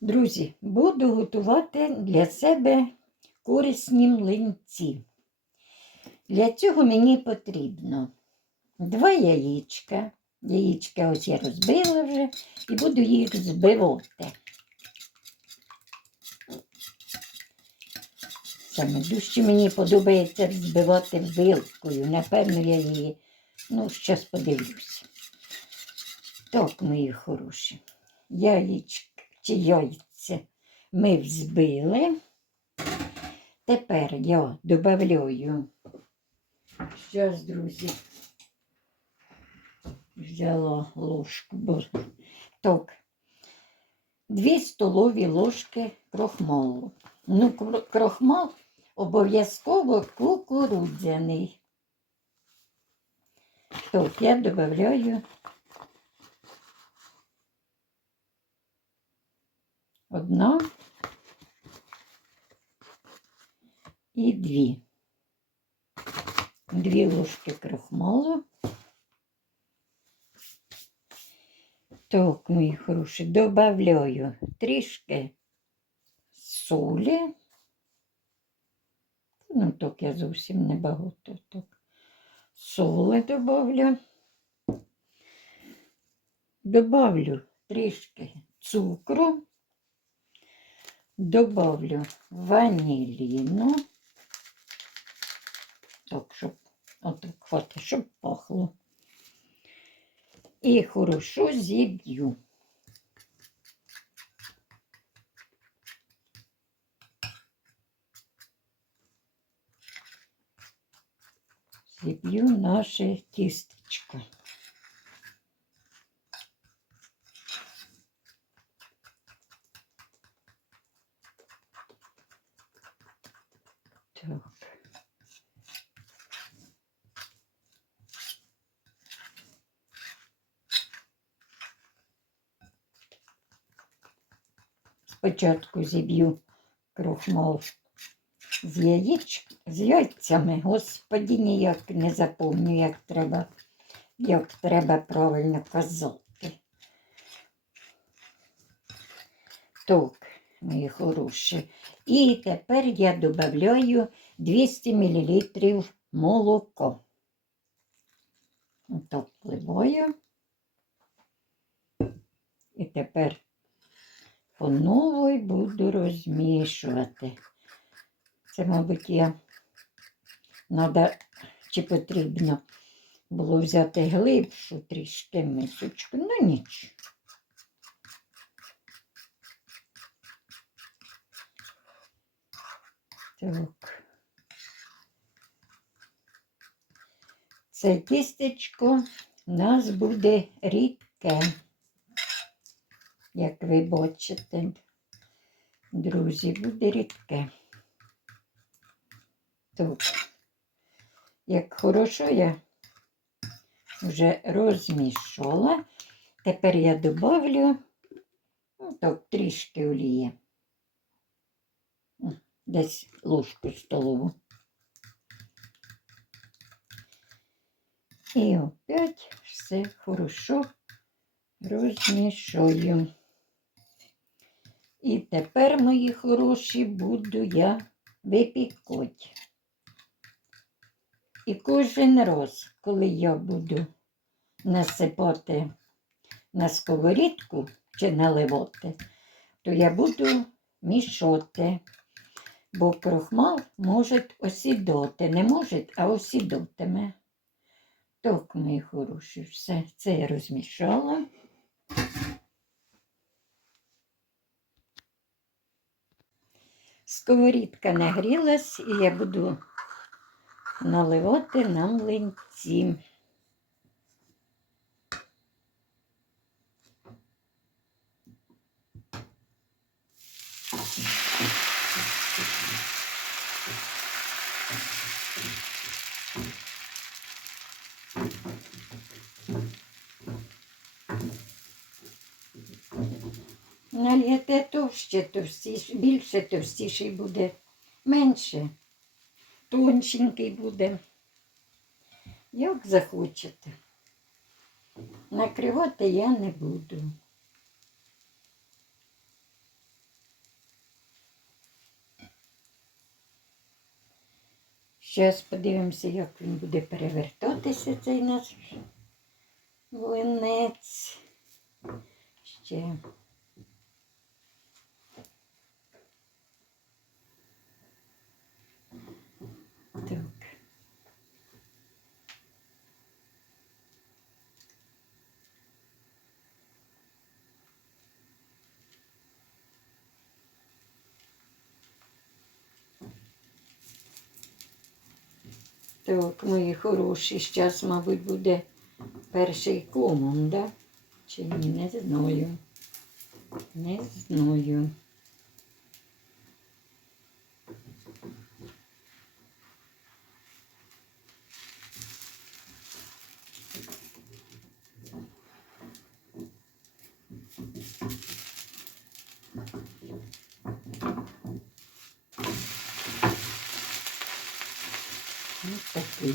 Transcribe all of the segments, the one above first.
Друзі, буду готувати для себе корисні млинці. Для цього мені потрібно два яєчка. Яєчка ось я розбила вже і буду їх збивати. Саме дужче мені подобається збивати вилкою. Напевно, я її, ну, зараз подивлюся. Так, мої хороші. Яєчка чи яйця ми взбили. Тепер я додаю. Зараз, друзі, взяла ложку. Так, дві столові ложки крохмалу. Ну, крохмал обов'язково кукурудзяний. Так, я додаю одна і дві. Дві ложки крахмалу. Так, мої хороші, добавляю трішки солі. Ну, так я зовсім не багато. Так. Соли добавлю. Добавлю трішки цукру. Добавлю ваніліну. Так, щоб отак хватить, щоб пахло. І хорошо зіб'ю. Зіб'ю наше тістечко. Так. Спочатку зіб'ю крохмал з яєч, з яйцями. Господі, ніяк не запомню, як треба, як треба правильно казати. Так, мої хороші. І тепер я додаю 200 мл молока. Так. І тепер по новій буду розмішувати. Це, мабуть, я надо, чи потрібно було взяти глибшу трішки мисочку. Ну нічого. Так. Це тістечко у нас буде рідке, як ви бачите, друзі, буде рідке. Так, як хорошо я вже розмішала, тепер я добавлю ну, так, трішки олії. Десь ложку столову. І опять все хорошо розмішую. І тепер, мої хороші, буду я випікати. І кожен раз, коли я буду насипати на сковорідку чи наливати, то я буду мішати, бо крохмал може осідати. Не може, а осідатиме. Так, мої хороші, все це я розмішала. Сковорідка нагрілась, і я буду наливати на млинці. Нальєте товще, товстіше, більше товстіший буде, менше, тонченький буде. Як захочете. Накривати я не буду. Зараз подивимося, як він буде перевертатися цей наш млинець. Ще Так, мої хороші, зараз, мабуть, буде перший комом, да? Чи ні, не знаю. Не знаю. Ось такий.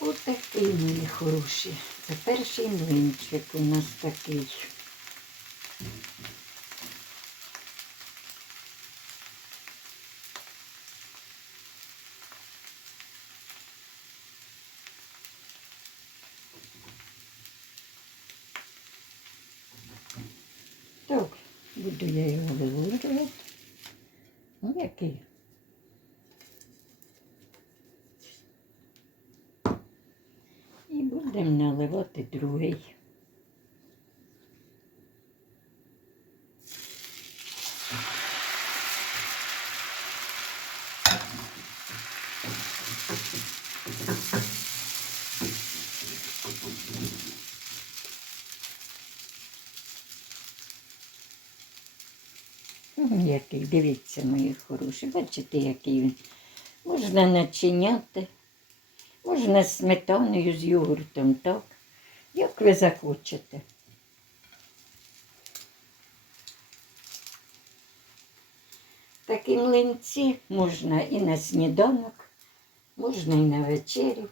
Ось такий, мої хороші. Це перший млинчик у нас такий. Так, буду я його виложувати. Ну, який? І будемо наливати другий. Який, дивіться, мої хороші, бачите, який він. Можна начиняти, можна сметаною, з йогуртом, так? Як ви захочете. Такі млинці можна і на сніданок, можна і на вечерю.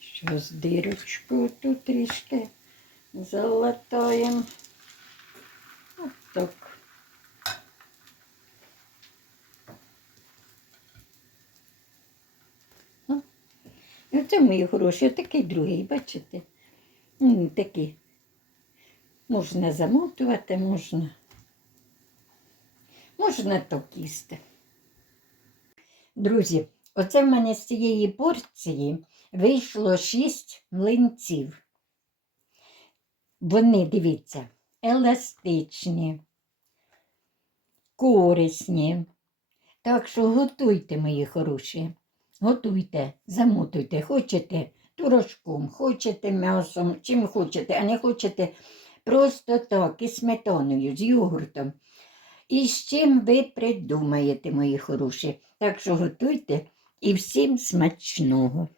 Щось дирочку тут трішки залатаємо. От так. Оце мої хороші, отакий другий, бачите? М, Такий. Можна замотувати, можна. Можна так їсти. Друзі, оце в мене з цієї порції вийшло шість млинців. Вони, дивіться, еластичні, корисні. Так що готуйте, мої хороші. Готуйте, замотуйте, хочете творожком, хочете м'ясом, чим хочете, а не хочете Просто так, із сметаною, з йогуртом. І з чим ви придумаєте, мої хороші. Так що готуйте і всім смачного.